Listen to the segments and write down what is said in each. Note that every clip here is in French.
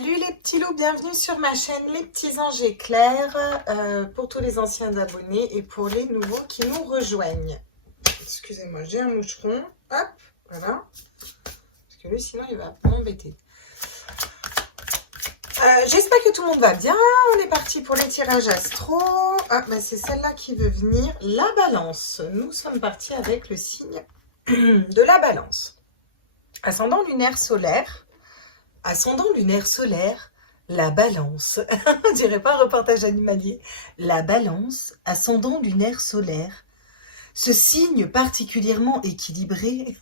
Salut les petits loups, bienvenue sur ma chaîne Les Petits Anges Éclairs, pour tous les anciens abonnés et pour les nouveaux qui nous rejoignent. Excusez-moi, j'ai un moucheron, hop, voilà, parce que lui sinon il va m'embêter. J'espère que tout le monde va bien, on est parti pour les tirages astro. Ah, bah c'est celle-là qui veut venir, la balance. Nous sommes partis avec le signe de la balance. Ascendant lunaire solaire. Ascendant lunaire solaire, la balance. On dirait pas un reportage animalier. La balance, ascendant lunaire solaire. Ce signe particulièrement équilibré.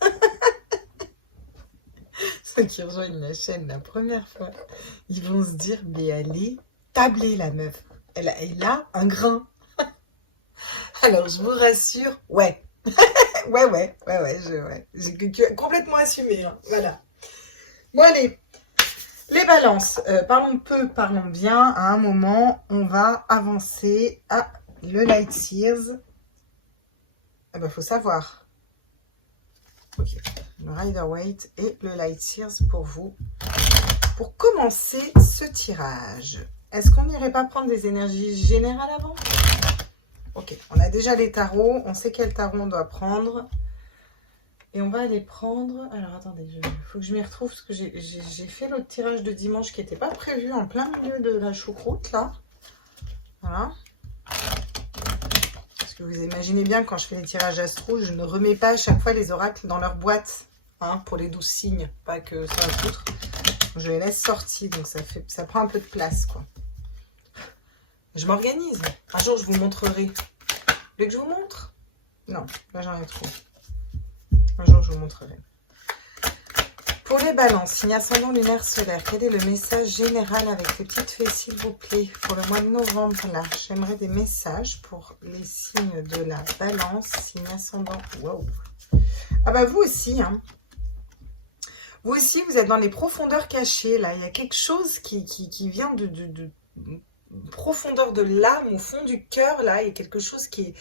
Ceux qui rejoignent la chaîne la première fois, ils vont se dire, mais elle est tablée la meuf. Elle a un grain. Alors je vous rassure, ouais. ouais, j'ai complètement assumé. Hein. Voilà. Bon allez. Les balances, parlons peu, parlons bien. À un moment, on va avancer à le Light Sears. Eh ben, faut savoir. Ok, le Rider Waite et le Light Sears pour vous. Pour commencer ce tirage, est-ce qu'on n'irait pas prendre des énergies générales avant? Ok, on a déjà les tarots, on sait quel tarot on doit prendre. Et on va aller prendre... Alors, attendez, il faut que je m'y retrouve parce que j'ai fait l'autre tirage de dimanche qui n'était pas prévu en plein milieu de la choucroute, là. Voilà. Parce que vous imaginez bien, quand je fais les tirages astro, je ne remets pas à chaque fois les oracles dans leur boîte, hein, pour les 12 signes. Pas que ça va foutre. Je les laisse sortis, donc ça prend un peu de place, quoi. Je m'organise. Un jour, je vous montrerai. Vous voulez que je vous montre? Non, là, j'en ai trop. Un jour, je vous montrerai. Pour les balances, signe ascendant lunaire solaire, quel est le message général avec les petites fées, s'il vous plaît, pour le mois de novembre, là? J'aimerais des messages pour les signes de la balance, signe ascendant. Wow. Ah bah, vous aussi, hein. Vous aussi, vous êtes dans les profondeurs cachées, là. Il y a quelque chose qui vient de profondeur de l'âme, au fond du cœur, là. Il y a quelque chose qui est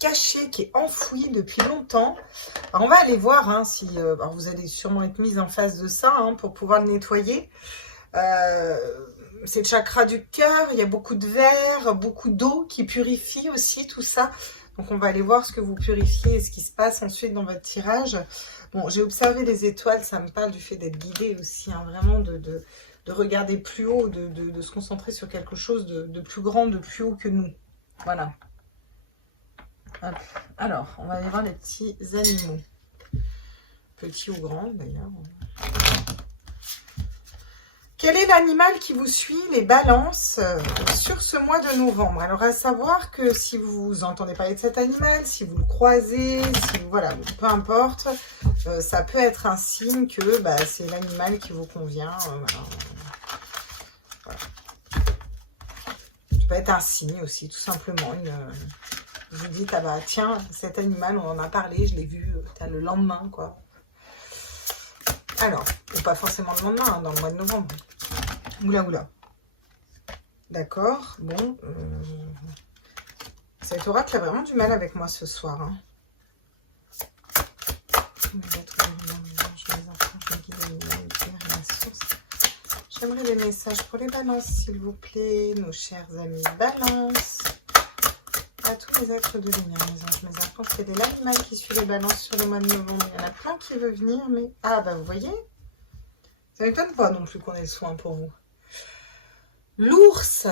caché, qui est enfoui depuis longtemps. Alors, on va aller voir hein, si... alors vous allez sûrement être mise en face de ça hein, pour pouvoir le nettoyer. C'est le chakra du cœur, il y a beaucoup de verre, beaucoup d'eau qui purifie aussi tout ça. Donc, on va aller voir ce que vous purifiez et ce qui se passe ensuite dans votre tirage. Bon, j'ai observé les étoiles, ça me parle du fait d'être guidé aussi, hein, vraiment de regarder plus haut, de se concentrer sur quelque chose de plus grand, de plus haut que nous. Voilà. Hop. Alors, on va aller voir les petits animaux. Petits ou grands, d'ailleurs. Quel est l'animal qui vous suit, les balances, sur ce mois de novembre? Alors, à savoir que si vous entendez parler de cet animal, si vous le croisez, si vous, voilà, peu importe, ça peut être un signe que bah, c'est l'animal qui vous convient. Voilà. Ça peut être un signe aussi, tout simplement, vous dites, ah bah tiens, cet animal, on en a parlé, je l'ai vu le lendemain, quoi. Alors, ou pas forcément le lendemain, hein, dans le mois de novembre. Oula. D'accord, bon. Cet oracle a vraiment du mal avec moi ce soir. Hein. J'aimerais des messages pour les balances, s'il vous plaît, nos chers amis balances. À tous les êtres de lumière, mes anges, mes archanges, quel est l'animal qui suit les balances sur le mois de novembre? Il y en a plein qui veut venir, mais... Ah, bah, vous voyez? Ça m'étonne pas non plus qu'on ait le soin pour vous. L'ours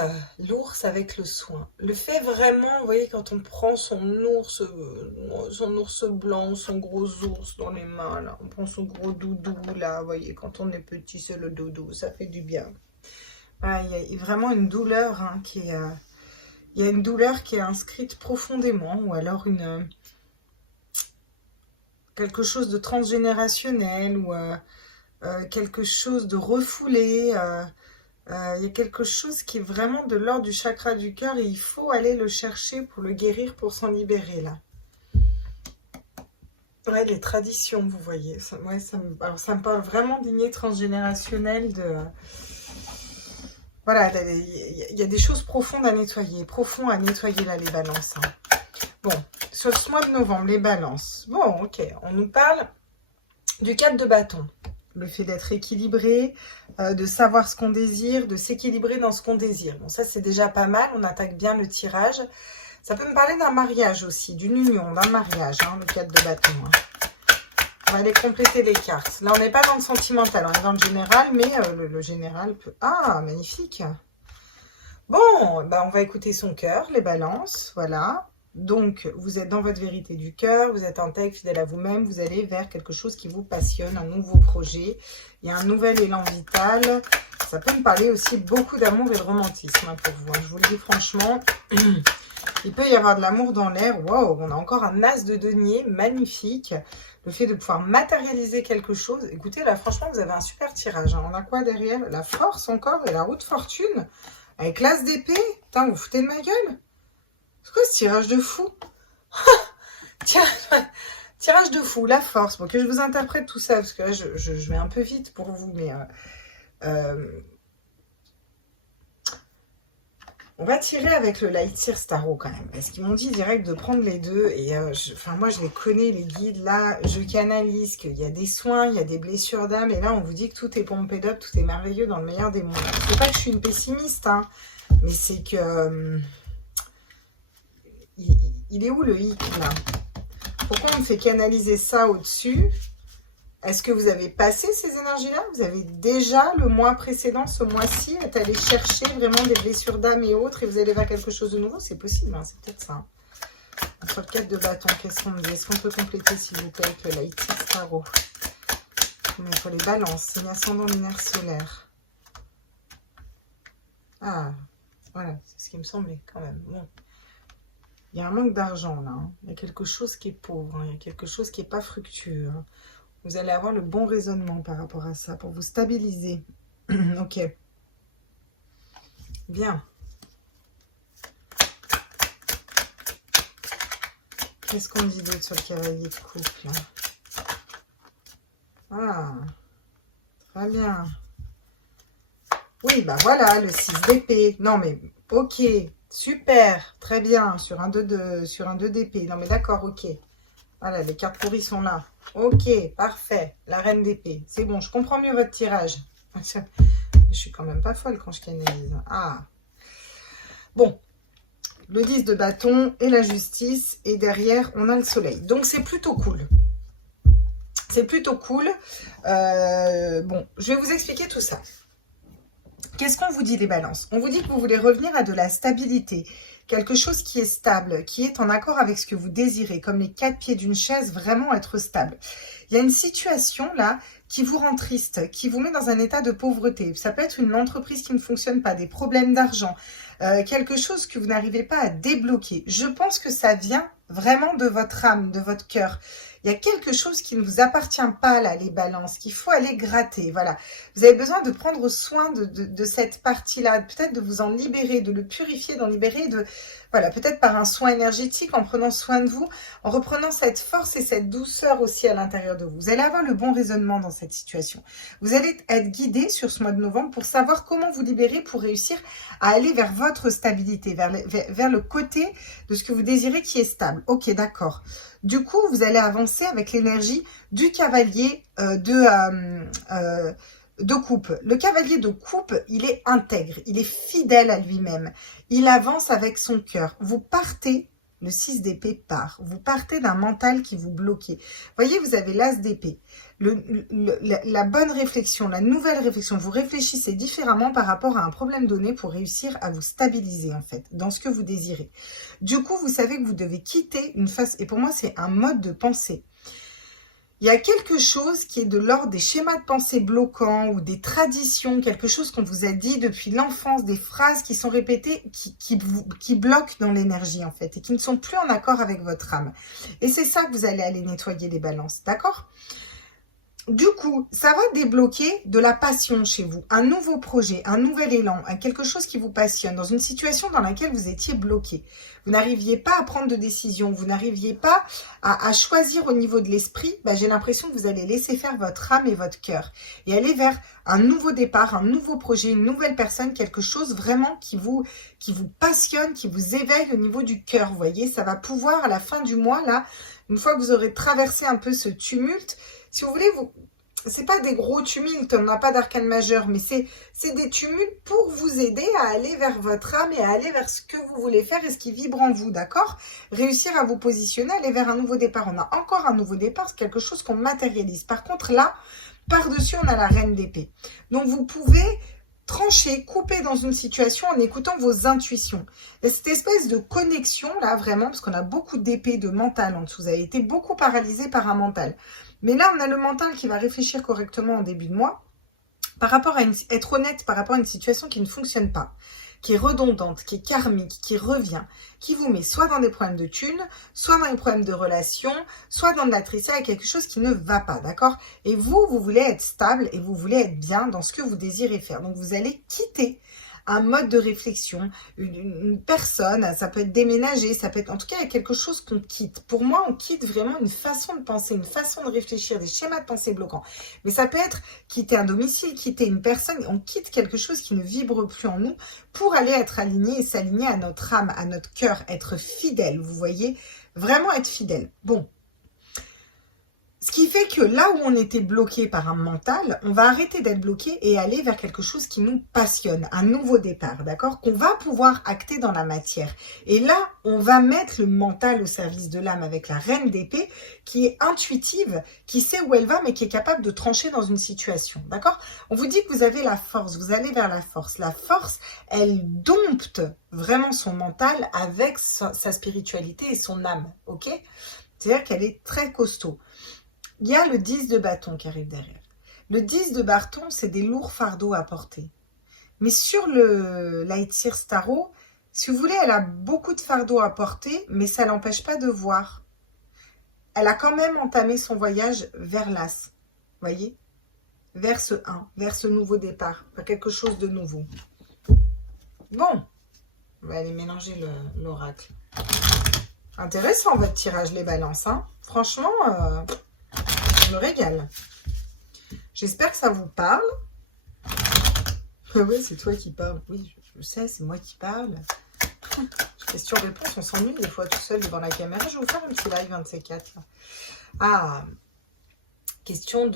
avec le soin. Le fait vraiment, vous voyez, quand on prend son ours blanc, son gros ours dans les mains, là, on prend son gros doudou, là, vous voyez, quand on est petit, c'est le doudou, ça fait du bien. Voilà, il y a vraiment une douleur hein, qui est... Il y a une douleur qui est inscrite profondément, ou alors quelque chose de transgénérationnel, ou quelque chose de refoulé. Il y a quelque chose qui est vraiment de l'ordre du chakra du cœur, et il faut aller le chercher pour le guérir, pour s'en libérer, là. Ouais, les traditions, vous voyez. Ouais, alors, ça me parle vraiment d'une lignée transgénérationnelle de... Voilà, il y a des choses profondes à nettoyer. Profond à nettoyer, là, les balances. Hein. Bon, sur ce mois de novembre, les balances. Bon, ok, on nous parle du 4 de bâton. le fait d'être équilibré, de savoir ce qu'on désire, de s'équilibrer dans ce qu'on désire. Bon, ça, c'est déjà pas mal. On attaque bien le tirage. Ça peut me parler d'un mariage aussi, d'une union, d'un mariage, hein, le 4 de bâton. Hein. On va aller compléter les cartes. Là, on n'est pas dans le sentimental, on est dans le général, mais le général peut... Ah, magnifique. Bon, bah, on va écouter son cœur, les balances, voilà. Donc, vous êtes dans votre vérité du cœur, vous êtes intègre, fidèle à vous-même, vous allez vers quelque chose qui vous passionne, un nouveau projet. Il y a un nouvel élan vital. Ça peut me parler aussi beaucoup d'amour et de romantisme, hein, pour vous. Hein. Je vous le dis franchement, il peut y avoir de l'amour dans l'air. Waouh, on a encore un as de denier, magnifique. Le fait de pouvoir matérialiser quelque chose. Écoutez, là, franchement, vous avez un super tirage. Hein. On a quoi derrière? La force encore et la roue de fortune. Avec l'as d'épée. Putain, vous vous foutez de ma gueule? C'est quoi ce tirage de fou? Tirage de fou, la force. Bon, que je vous interprète tout ça, parce que là, je vais un peu vite pour vous, mais... on va tirer avec le Light Seer Tarot quand même, parce qu'ils m'ont dit direct de prendre les deux, et moi je les connais, les guides, là, je canalise qu'il y a des soins, il y a des blessures d'âme, et là on vous dit que tout est pompé d'up, tout est merveilleux dans le meilleur des mondes. C'est pas que je suis une pessimiste, hein, mais c'est que... il est où le hic, là? Pourquoi on me fait canaliser ça au-dessus? Est-ce que vous avez passé ces énergies-là? Vous avez déjà, le mois précédent, ce mois-ci, êtes allé chercher vraiment des blessures d'âme et autres et vous allez vers quelque chose de nouveau? C'est possible, hein, c'est peut-être ça. Hein. Sur le 4 de bâton, qu'est-ce qu'on me dit? Est-ce qu'on peut compléter, s'il vous plaît, avec le Light Seer Tarot? Pour les balances, signe ascendant lunaire solaire. Ah, voilà, c'est ce qui me semblait quand même. Bon. Il y a un manque d'argent, là. Hein. Il y a quelque chose qui est pauvre, hein. Il y a quelque chose qui n'est pas fructueux. Hein. Vous allez avoir le bon raisonnement par rapport à ça, pour vous stabiliser. Ok. Bien. Qu'est-ce qu'on dit d'autre sur le cavalier de couple? Ah, très bien. Oui, bah voilà, le 6 d'épée. Non, mais ok, super, très bien, sur un 2 d'épée. Non, mais d'accord, ok. Voilà, les cartes pourries sont là. Ok, parfait. La reine d'épée. C'est bon, je comprends mieux votre tirage. Je suis quand même pas folle quand je canalise. Ah. Bon. Le 10 de bâton et la justice. Et derrière, on a le soleil. Donc, c'est plutôt cool. C'est plutôt cool. Bon, je vais vous expliquer tout ça. Qu'est-ce qu'on vous dit, les balances? On vous dit que vous voulez revenir à de la stabilité. Quelque chose qui est stable, qui est en accord avec ce que vous désirez, comme les 4 pieds d'une chaise, vraiment être stable. Il y a une situation là qui vous rend triste, qui vous met dans un état de pauvreté. Ça peut être une entreprise qui ne fonctionne pas, des problèmes d'argent, quelque chose que vous n'arrivez pas à débloquer. Je pense que ça vient vraiment de votre âme, de votre cœur. Il y a quelque chose qui ne vous appartient pas là, les balances, qu'il faut aller gratter. Voilà. Vous avez besoin de prendre soin de cette partie-là, peut-être de vous en libérer, de le purifier, d'en libérer, voilà, peut-être par un soin énergétique, en prenant soin de vous, en reprenant cette force et cette douceur aussi à l'intérieur de vous. Vous allez avoir le bon raisonnement dans cette situation. Vous allez être guidé sur ce mois de novembre pour savoir comment vous libérer pour réussir à aller vers votre stabilité, vers le côté de ce que vous désirez qui est stable. Ok, d'accord. Du coup, vous allez avancer avec l'énergie du cavalier de coupe. Le cavalier de coupe, il est intègre, il est fidèle à lui-même. Il avance avec son cœur. Vous partez, le 6 d'épée part. Vous partez d'un mental qui vous bloquait. Voyez, vous avez l'as d'épée. La bonne réflexion, la nouvelle réflexion, vous réfléchissez différemment par rapport à un problème donné pour réussir à vous stabiliser en fait, dans ce que vous désirez. Du coup, vous savez que vous devez quitter une phase, et pour moi, c'est un mode de pensée. Il y a quelque chose qui est de l'ordre des schémas de pensée bloquants ou des traditions, quelque chose qu'on vous a dit depuis l'enfance, des phrases qui sont répétées, qui bloquent dans l'énergie en fait et qui ne sont plus en accord avec votre âme. Et c'est ça que vous allez aller nettoyer les balances, d'accord ? Du coup, ça va débloquer de la passion chez vous, un nouveau projet, un nouvel élan, quelque chose qui vous passionne, dans une situation dans laquelle vous étiez bloqué. Vous n'arriviez pas à prendre de décision, vous n'arriviez pas à choisir au niveau de l'esprit. J'ai l'impression que vous allez laisser faire votre âme et votre cœur et aller vers un nouveau départ, un nouveau projet, une nouvelle personne, quelque chose vraiment qui vous passionne, qui vous éveille au niveau du cœur. Vous voyez, ça va pouvoir à la fin du mois, là, une fois que vous aurez traversé un peu ce tumulte, si vous voulez, c'est pas des gros tumultes, on n'a pas d'arcane majeur, mais c'est des tumultes pour vous aider à aller vers votre âme et à aller vers ce que vous voulez faire et ce qui vibre en vous, d'accord? Réussir à vous positionner, aller vers un nouveau départ. On a encore un nouveau départ, c'est quelque chose qu'on matérialise. Par contre, là, par-dessus, on a la reine d'épée. Donc, vous pouvez trancher, couper dans une situation en écoutant vos intuitions. Et cette espèce de connexion, là, vraiment, parce qu'on a beaucoup d'épées, de mental en dessous. Vous avez été beaucoup paralysé par un mental. Mais là, on a le mental qui va réfléchir correctement en début de mois, par rapport à être honnête par rapport à une situation qui ne fonctionne pas, qui est redondante, qui est karmique, qui revient, qui vous met soit dans des problèmes de thunes, soit dans des problèmes de relations, soit dans de la tristesse, quelque chose qui ne va pas, d'accord? Et vous, vous voulez être stable et vous voulez être bien dans ce que vous désirez faire. Donc, vous allez quitter un mode de réflexion, une personne, ça peut être déménager, ça peut être, en tout cas, il y a quelque chose qu'on quitte. Pour moi, on quitte vraiment une façon de penser, une façon de réfléchir, des schémas de pensée bloquants. Mais ça peut être quitter un domicile, quitter une personne, on quitte quelque chose qui ne vibre plus en nous pour aller être aligné et s'aligner à notre âme, à notre cœur, être fidèle, vous voyez, vraiment être fidèle. Bon. Ce qui fait que là où on était bloqué par un mental, on va arrêter d'être bloqué et aller vers quelque chose qui nous passionne, un nouveau départ, d'accord? Qu'on va pouvoir acter dans la matière. Et là, on va mettre le mental au service de l'âme avec la reine d'épée qui est intuitive, qui sait où elle va, mais qui est capable de trancher dans une situation, d'accord? On vous dit que vous avez la force, vous allez vers la force. La force, elle dompte vraiment son mental avec sa spiritualité et son âme, ok? C'est-à-dire qu'elle est très costaud. Il y a le 10 de bâton qui arrive derrière. Le 10 de bâton, c'est des lourds fardeaux à porter. Mais sur le Light Sears Tarot, si vous voulez, elle a beaucoup de fardeaux à porter, mais ça ne l'empêche pas de voir. Elle a quand même entamé son voyage vers l'As. Voyez? Vers ce 1, vers ce nouveau départ, vers quelque chose de nouveau. Bon, on va aller mélanger l'oracle. Intéressant votre tirage, les balances. Hein. Franchement... je me régale. J'espère que ça vous parle. Oui, c'est toi qui parles. Oui, je sais, c'est moi qui parle. Question-réponse, on s'ennuie des fois tout seul devant la caméra. Je vais vous faire un petit live, un de ces quatre. Là. Ah, question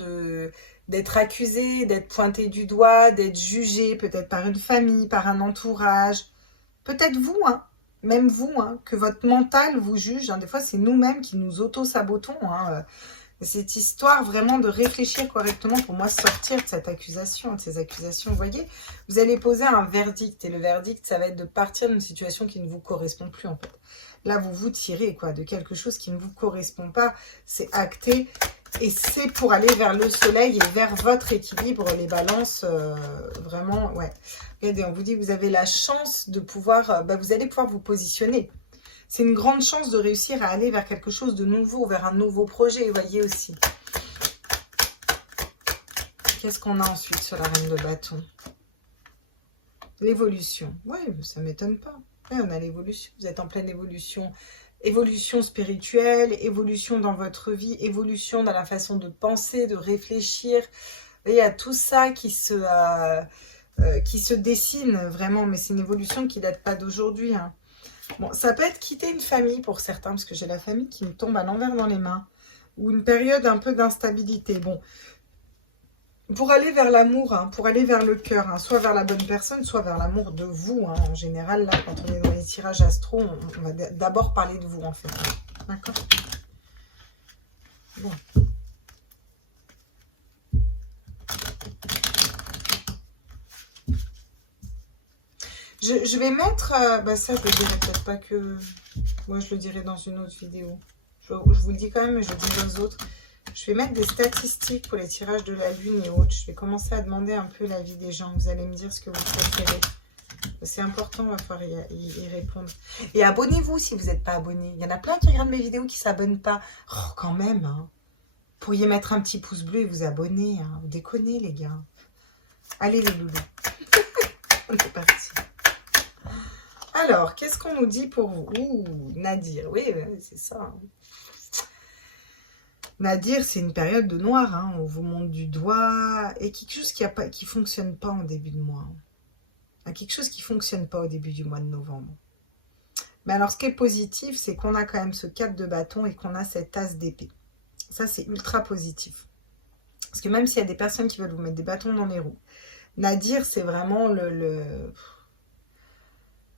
d'être accusé, d'être pointé du doigt, d'être jugé, peut-être par une famille, par un entourage. Peut-être vous, hein. Même vous, hein, que votre mental vous juge. Hein. Des fois, c'est nous-mêmes qui nous auto-sabotons, hein. Cette histoire vraiment de réfléchir correctement pour moi sortir de cette accusation, de ces accusations. Vous voyez, vous allez poser un verdict et le verdict, ça va être de partir d'une situation qui ne vous correspond plus en fait. Là, vous vous tirez quoi de quelque chose qui ne vous correspond pas. C'est acté et c'est pour aller vers le soleil et vers votre équilibre, les balances, vraiment, ouais. Regardez, on vous dit que vous avez la chance de pouvoir, vous allez pouvoir vous positionner. C'est une grande chance de réussir à aller vers quelque chose de nouveau, vers un nouveau projet, vous voyez aussi. Qu'est-ce qu'on a ensuite sur la reine de bâton? L'évolution. Oui, ça ne m'étonne pas. Ouais, on a l'évolution. Vous êtes en pleine évolution. Évolution spirituelle, évolution dans votre vie, évolution dans la façon de penser, de réfléchir. Il y a tout ça qui se dessine vraiment, mais c'est une évolution qui ne date pas d'aujourd'hui, hein. Bon, ça peut être quitter une famille pour certains, parce que j'ai la famille qui me tombe à l'envers dans les mains, ou une période un peu d'instabilité. Bon, pour aller vers l'amour, hein, pour aller vers le cœur, hein, soit vers la bonne personne, soit vers l'amour de vous. Hein, en général, là, quand on est dans les tirages astro, on va d'abord parler de vous, en fait. D'accord? Bon. Je vais mettre... ça, je le dirai peut-être pas que... Moi, je le dirai dans une autre vidéo. Je vous le dis quand même, mais je le dirai aux autres. Je vais mettre des statistiques pour les tirages de la lune et autres. Je vais commencer à demander un peu l'avis des gens. Vous allez me dire ce que vous préférez. C'est important, il va falloir y répondre. Et abonnez-vous si vous n'êtes pas abonné. Il y en a plein qui regardent mes vidéos qui ne s'abonnent pas. Oh, quand même, hein. Vous pourriez mettre un petit pouce bleu et vous abonner. Hein. Vous déconnez, les gars. Allez, les loulous. On est parti. Alors, qu'est-ce qu'on nous dit pour vous? Ouh, Nadir, oui, c'est ça. Nadir, c'est une période de noir, hein. On vous montre du doigt, et quelque chose qui ne fonctionne pas en début de mois. Quelque chose qui ne fonctionne pas au début du mois de novembre. Mais alors, ce qui est positif, c'est qu'on a quand même ce 4 de bâton et qu'on a cet as d'épée. Ça, c'est ultra positif. Parce que même s'il y a des personnes qui veulent vous mettre des bâtons dans les roues, Nadir, c'est vraiment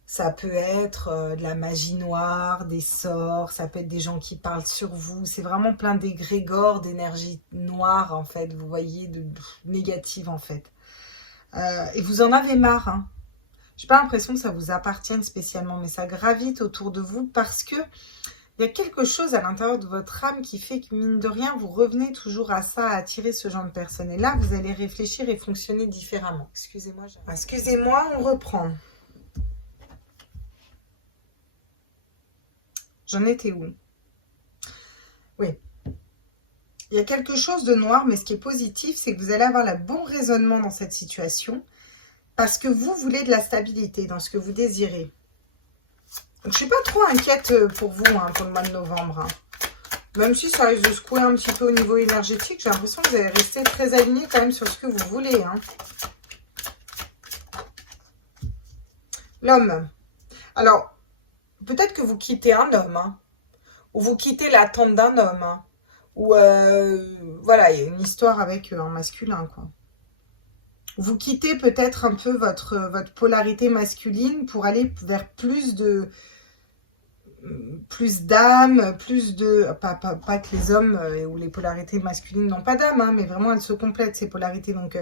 ça peut être de la magie noire, des sorts, ça peut être des gens qui parlent sur vous. C'est vraiment plein d'égrégores d'énergie noire, en fait, vous voyez, de négative, en fait. Et vous en avez marre, hein. J'ai pas l'impression que ça vous appartienne spécialement, mais ça gravite autour de vous parce que il y a quelque chose à l'intérieur de votre âme qui fait que, mine de rien, vous revenez toujours à ça, à attirer ce genre de personnes. Et là, vous allez réfléchir et fonctionner différemment. Excusez-moi, on reprend. J'en étais où? Oui. Il y a quelque chose de noir, mais ce qui est positif, c'est que vous allez avoir le bon raisonnement dans cette situation parce que vous voulez de la stabilité dans ce que vous désirez. Donc, je ne suis pas trop inquiète pour vous, hein, pour le mois de novembre. Hein. Même si ça risque de secouer un petit peu au niveau énergétique, j'ai l'impression que vous allez rester très aligné quand même sur ce que vous voulez. Hein. L'homme. Alors, peut-être que vous quittez un homme, hein, ou vous quittez l'attente d'un homme, hein, ou voilà, il y a une histoire avec un masculin, quoi. Vous quittez peut-être un peu votre polarité masculine pour aller vers plus d'âme, plus de... Pas que les hommes ou les polarités masculines n'ont pas d'âme, hein, mais vraiment elles se complètent, ces polarités. Donc,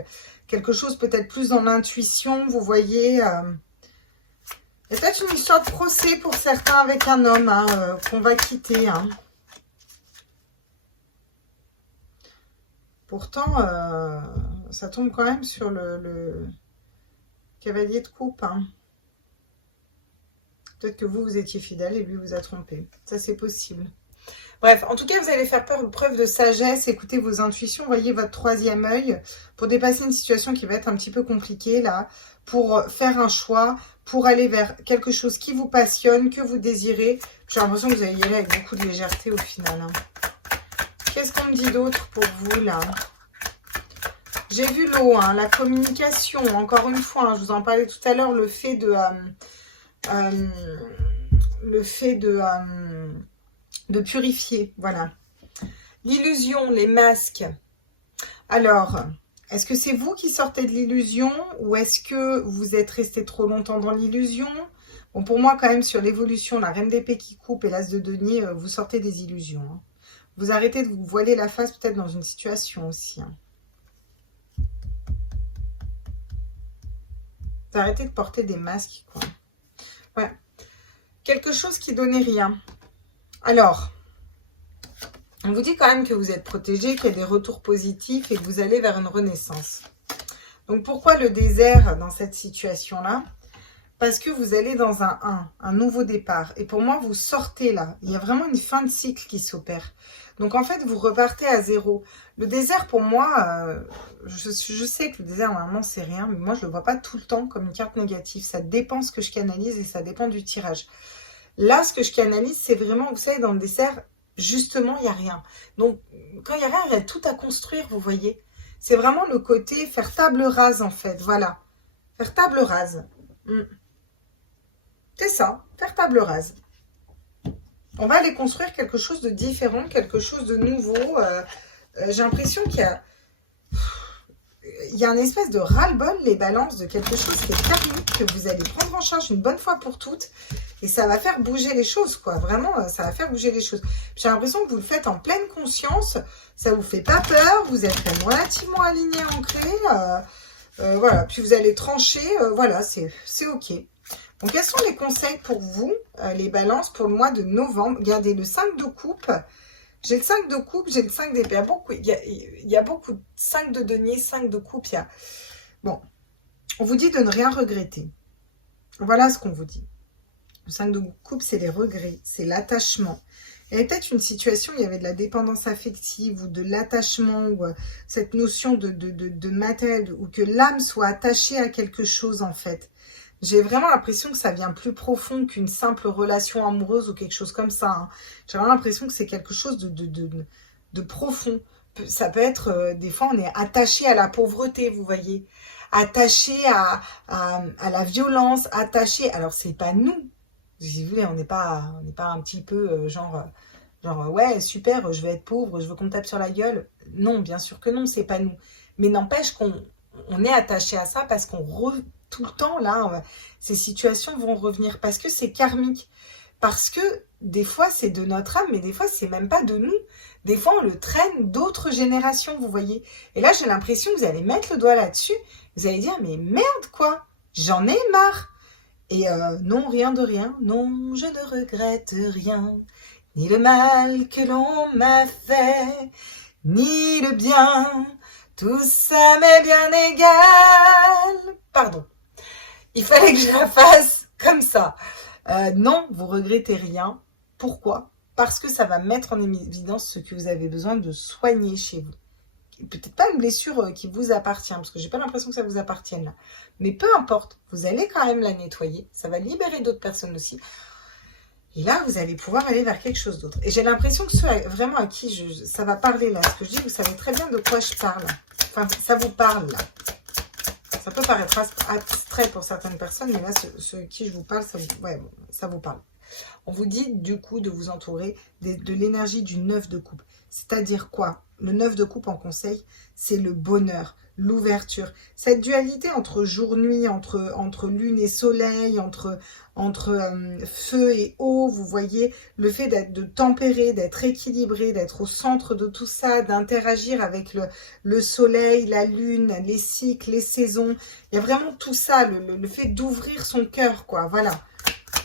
quelque chose peut-être plus dans l'intuition, vous voyez... il y a peut-être une histoire de procès pour certains avec un homme hein, qu'on va quitter. Hein. Pourtant, ça tombe quand même sur le cavalier de coupe. Hein. Peut-être que vous étiez fidèle et lui vous a trompé. Ça, c'est possible. Bref, en tout cas, vous allez faire preuve de sagesse, écoutez vos intuitions, voyez votre troisième œil pour dépasser une situation qui va être un petit peu compliquée, là, pour faire un choix, pour aller vers quelque chose qui vous passionne, que vous désirez. J'ai l'impression que vous allez y aller avec beaucoup de légèreté au final. Hein. Qu'est-ce qu'on me dit d'autre pour vous, là? J'ai vu l'eau, hein, la communication, encore une fois, hein, je vous en parlais tout à l'heure, le fait de purifier, voilà. L'illusion, les masques. Alors, est-ce que c'est vous qui sortez de l'illusion ou est-ce que vous êtes resté trop longtemps dans l'illusion? Bon, pour moi, quand même, sur l'évolution, la reine d'épée qui coupe et l'as de denier, vous sortez des illusions. Hein. Vous arrêtez de vous voiler la face peut-être dans une situation aussi. Hein. Vous arrêtez de porter des masques, quoi. Ouais. Quelque chose qui donnait rien. Alors, on vous dit quand même que vous êtes protégé, qu'il y a des retours positifs et que vous allez vers une renaissance. Donc, pourquoi le désert dans cette situation-là? Parce que vous allez dans un nouveau départ. Et pour moi, vous sortez là. Il y a vraiment une fin de cycle qui s'opère. Donc, en fait, vous repartez à zéro. Le désert, pour moi, je sais que le désert, normalement, c'est rien. Mais moi, je ne le vois pas tout le temps comme une carte négative. Ça dépend ce que je canalise et ça dépend du tirage. Là, ce que je canalise, c'est vraiment, vous savez, dans le désert, justement, il n'y a rien. Donc, quand il n'y a rien, il y a tout à construire, vous voyez. C'est vraiment le côté faire table rase, en fait. Voilà. Faire table rase. C'est ça, faire table rase. On va aller construire quelque chose de différent, quelque chose de nouveau. J'ai l'impression qu'il y a une espèce de ras-le-bol, les balances, de quelque chose qui est karmique, que vous allez prendre en charge une bonne fois pour toutes. Et ça va faire bouger les choses, quoi. Vraiment, ça va faire bouger les choses. J'ai l'impression que vous le faites en pleine conscience. Ça vous fait pas peur. Vous êtes quand même relativement aligné, ancré. Voilà. Puis vous allez trancher. Voilà, c'est OK. Donc, quels sont les conseils pour vous, les balances, pour le mois de novembre? Regardez, le 5 de coupe. J'ai le 5 de coupe, j'ai le 5 d'épée. Il y a beaucoup de 5 de denier, 5 de coupe. Bon, on vous dit de ne rien regretter. Voilà ce qu'on vous dit. Le 5 de coupe, c'est les regrets, c'est l'attachement. Il y avait peut-être une situation où il y avait de la dépendance affective ou de l'attachement ou cette notion de matériel ou que l'âme soit attachée à quelque chose en fait. J'ai vraiment l'impression que ça vient plus profond qu'une simple relation amoureuse ou quelque chose comme ça. Hein. J'ai vraiment l'impression que c'est quelque chose de profond. Ça peut être, des fois, on est attaché à la pauvreté, vous voyez. Attaché à la violence, attaché... Alors, c'est pas nous. Si vous voulez, on n'est pas un petit peu, Genre, ouais, super, je vais être pauvre, je veux qu'on me tape sur la gueule. Non, bien sûr que non, c'est pas nous. Mais n'empêche qu'on est attaché à ça parce tout le temps, là, ces situations vont revenir parce que c'est karmique. Parce que des fois, c'est de notre âme, mais des fois, c'est même pas de nous. Des fois, on le traîne d'autres générations, vous voyez. Et là, j'ai l'impression que vous allez mettre le doigt là-dessus. Vous allez dire, mais merde, quoi. J'en ai marre. Et non, rien de rien. Non, je ne regrette rien. Ni le mal que l'on m'a fait, ni le bien. Tout ça m'est bien égal. Pardon. Il fallait que je la fasse comme ça. Non, vous regrettez rien. Pourquoi? Parce que ça va mettre en évidence ce que vous avez besoin de soigner chez vous. Peut-être pas une blessure qui vous appartient, parce que j'ai pas l'impression que ça vous appartienne là. Mais peu importe, vous allez quand même la nettoyer. Ça va libérer d'autres personnes aussi. Et là, vous allez pouvoir aller vers quelque chose d'autre. Et j'ai l'impression que ceux vraiment à qui ça va parler là, ce que je dis, vous savez très bien de quoi je parle. Enfin, ça vous parle là. Ça peut paraître abstrait pour certaines personnes, mais là, ceux qui je vous parle, ça vous parle. On vous dit du coup de vous entourer de l'énergie du 9 de coupe. C'est-à-dire quoi? Le 9 de coupe en conseil, c'est le bonheur, l'ouverture. Cette dualité entre jour-nuit, entre lune et soleil, entre feu et eau, vous voyez, le fait de tempérer, d'être équilibré, d'être au centre de tout ça, d'interagir avec le soleil, la lune, les cycles, les saisons. Il y a vraiment tout ça, le fait d'ouvrir son cœur, quoi, voilà.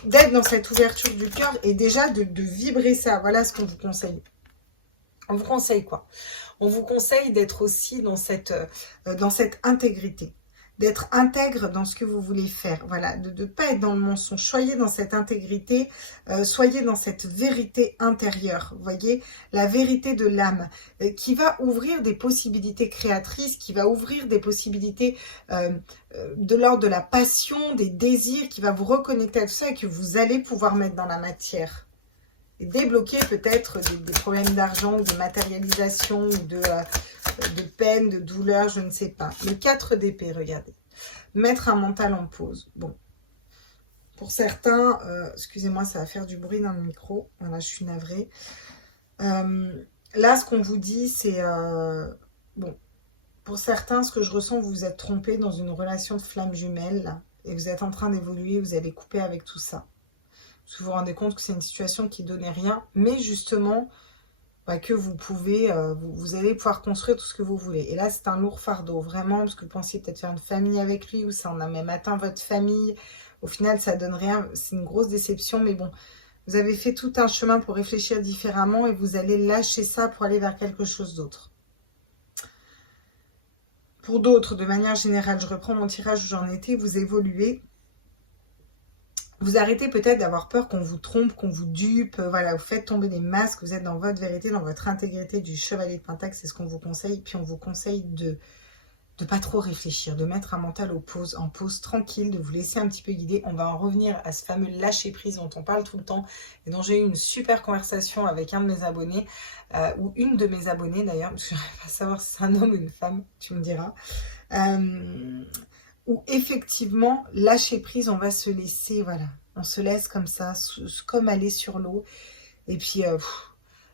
D'être dans cette ouverture du cœur et déjà de vibrer ça. Voilà ce qu'on vous conseille. On vous conseille quoi? On vous conseille d'être aussi dans cette intégrité. D'être intègre dans ce que vous voulez faire. Voilà, de ne pas être dans le mensonge. Soyez dans cette intégrité, soyez dans cette vérité intérieure. Vous voyez, la vérité de l'âme qui va ouvrir des possibilités créatrices, qui va ouvrir des possibilités de l'ordre de la passion, des désirs, qui va vous reconnecter à tout ça et que vous allez pouvoir mettre dans la matière. Et débloquer peut-être des problèmes d'argent ou de matérialisation ou de peine, de douleur, je ne sais pas. Le 4 d'épée, regardez. Mettre un mental en pause. Bon. Pour certains, excusez-moi, ça va faire du bruit dans le micro. Voilà, je suis navrée. Là, ce qu'on vous dit, c'est... bon. Pour certains, ce que je ressens, vous vous êtes trompé dans une relation de flamme jumelle. Là, et vous êtes en train d'évoluer, vous allez couper avec tout ça. Vous vous rendez compte que c'est une situation qui ne donnait rien, mais justement, que vous pouvez, vous allez pouvoir construire tout ce que vous voulez. Et là, c'est un lourd fardeau, vraiment, parce que vous pensiez peut-être faire une famille avec lui, ou ça en a même atteint votre famille. Au final, ça donne rien, c'est une grosse déception, mais bon, vous avez fait tout un chemin pour réfléchir différemment, et vous allez lâcher ça pour aller vers quelque chose d'autre. Pour d'autres, de manière générale, je reprends mon tirage où j'en étais, vous évoluez. Vous arrêtez peut-être d'avoir peur qu'on vous trompe, qu'on vous dupe. Voilà, vous faites tomber des masques. Vous êtes dans votre vérité, dans votre intégrité du chevalier de Pentacle. C'est ce qu'on vous conseille. Puis on vous conseille de pas trop réfléchir, de mettre un mental en pause tranquille, de vous laisser un petit peu guider. On va en revenir à ce fameux lâcher prise dont on parle tout le temps et dont j'ai eu une super conversation avec un de mes abonnés, ou une de mes abonnées d'ailleurs, parce que je n'arrive pas à savoir si c'est un homme ou une femme, tu me diras. Où effectivement, lâcher prise, on va se laisser, voilà, on se laisse comme ça, comme aller sur l'eau. Et puis,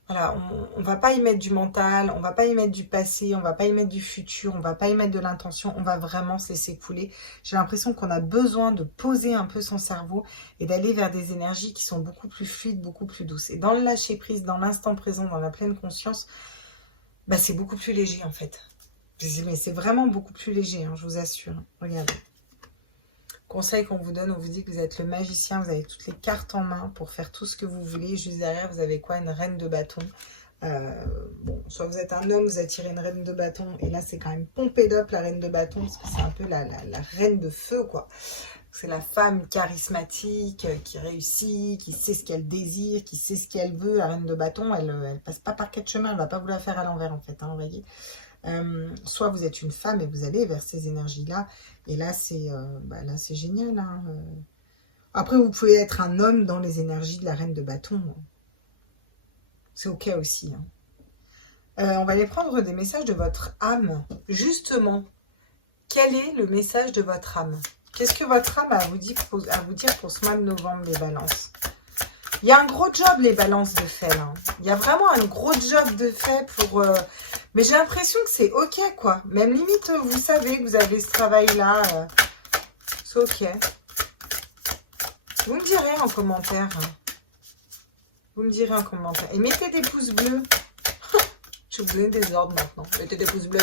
voilà, on va pas y mettre du mental, on va pas y mettre du passé, on va pas y mettre du futur, on va pas y mettre de l'intention, on va vraiment se laisser couler. J'ai l'impression qu'on a besoin de poser un peu son cerveau et d'aller vers des énergies qui sont beaucoup plus fluides, beaucoup plus douces. Et dans le lâcher prise, dans l'instant présent, dans la pleine conscience, c'est beaucoup plus léger en fait. Mais c'est vraiment beaucoup plus léger, hein, je vous assure. Regardez. Conseil qu'on vous donne, on vous dit que vous êtes le magicien, vous avez toutes les cartes en main pour faire tout ce que vous voulez. Juste derrière, vous avez quoi? Une reine de bâton. Bon, soit vous êtes un homme, vous attirez une reine de bâton. Et là, c'est quand même pompé d'up, la reine de bâton, parce que c'est un peu la reine de feu, quoi. C'est la femme charismatique, qui réussit, qui sait ce qu'elle désire, qui sait ce qu'elle veut. La reine de bâton, elle passe pas par quatre chemins, elle va pas vous la faire à l'envers, en fait, hein, vous voyez. Soit vous êtes une femme et vous allez vers ces énergies-là. Et là, c'est génial. Hein. Après, vous pouvez être un homme dans les énergies de la reine de bâton. C'est OK aussi. Hein. On va aller prendre des messages de votre âme. Justement, quel est le message de votre âme? Qu'est-ce que votre âme a à vous dire pour ce mois de novembre, les balances? Il y a un gros job, les balances de fait, là. Il y a vraiment un gros job de fait pour... Mais j'ai l'impression que c'est ok, quoi. Même limite, vous savez que vous avez ce travail-là. C'est ok. Vous me direz en commentaire. Vous me direz en commentaire. Et mettez des pouces bleus. Je vais vous donner des ordres maintenant. Mettez des pouces bleus.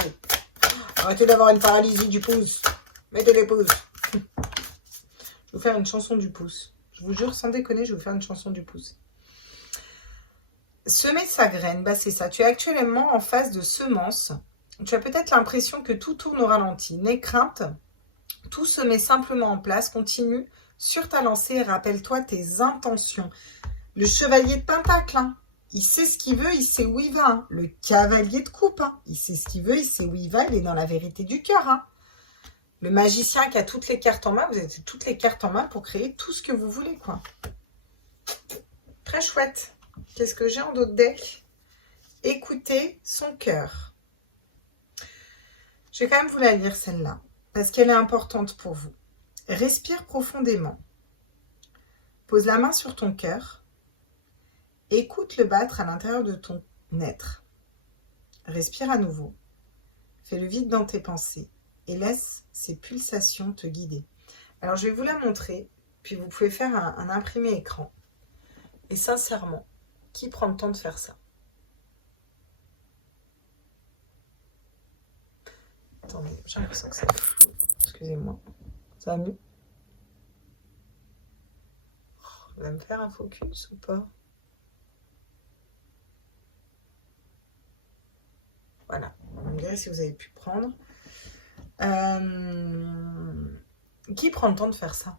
Arrêtez d'avoir une paralysie du pouce. Mettez des pouces. Je vais vous faire une chanson du pouce. Je vous jure, sans déconner, je vais vous faire une chanson du pouce. Semer sa graine, bah c'est ça. Tu es actuellement en phase de semence. Tu as peut-être l'impression que tout tourne au ralenti. N'aie crainte. Tout se met simplement en place. Continue sur ta lancée et rappelle-toi tes intentions. Le chevalier de Pentacle, hein. Il sait ce qu'il veut, il sait où il va. Hein. Le cavalier de coupe, hein. Il sait ce qu'il veut, il sait où il va, il est dans la vérité du cœur. Hein. Le magicien qui a toutes les cartes en main, vous avez toutes les cartes en main pour créer tout ce que vous voulez, quoi. Très chouette. Qu'est-ce que j'ai en d'autres decks? Écoutez son cœur. Je vais quand même vous la lire, celle-là, parce qu'elle est importante pour vous. Respire profondément. Pose la main sur ton cœur. Écoute-le battre à l'intérieur de ton être. Respire à nouveau. Fais le vide dans tes pensées et laisse ces pulsations te guider. Alors, je vais vous la montrer, puis vous pouvez faire un imprimé écran. Et sincèrement, qui prend le temps de faire ça? Attendez, j'ai l'impression que c'est flou. Excusez-moi. Ça va mieux? Il va me faire un focus ou pas? Voilà, vous me direz si vous avez pu prendre. Qui prend le temps de faire ça?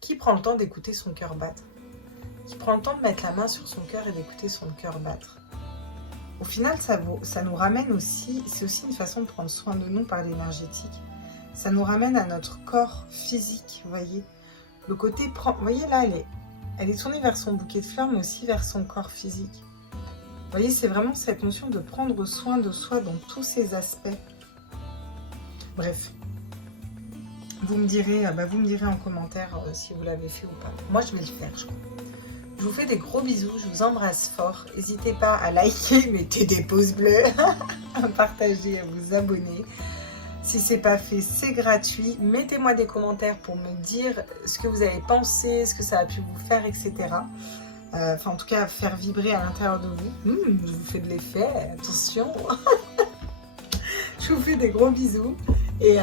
Qui prend le temps d'écouter son cœur battre? Qui prend le temps de mettre la main sur son cœur et d'écouter son cœur battre? Au final, ça nous ramène aussi, c'est aussi une façon de prendre soin de nous par l'énergétique. Ça nous ramène à notre corps physique, vous voyez. Le côté, vous voyez là, elle est tournée vers son bouquet de fleurs, mais aussi vers son corps physique. Vous voyez, c'est vraiment cette notion de prendre soin de soi dans tous ses aspects. Bref, vous me direz en commentaire si vous l'avez fait ou pas. Moi, je vais le faire, je crois. Je vous fais des gros bisous, je vous embrasse fort. N'hésitez pas à liker, mettez des pouces bleus, à partager, à vous abonner. Si ce n'est pas fait, c'est gratuit. Mettez-moi des commentaires pour me dire ce que vous avez pensé, ce que ça a pu vous faire, etc. Enfin, en tout cas, faire vibrer à l'intérieur de vous. Je vous fais de l'effet, attention. Je vous fais des gros bisous. Et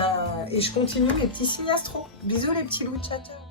je continue mes petits signes astro. Bisous les petits loups, ciao, ciao.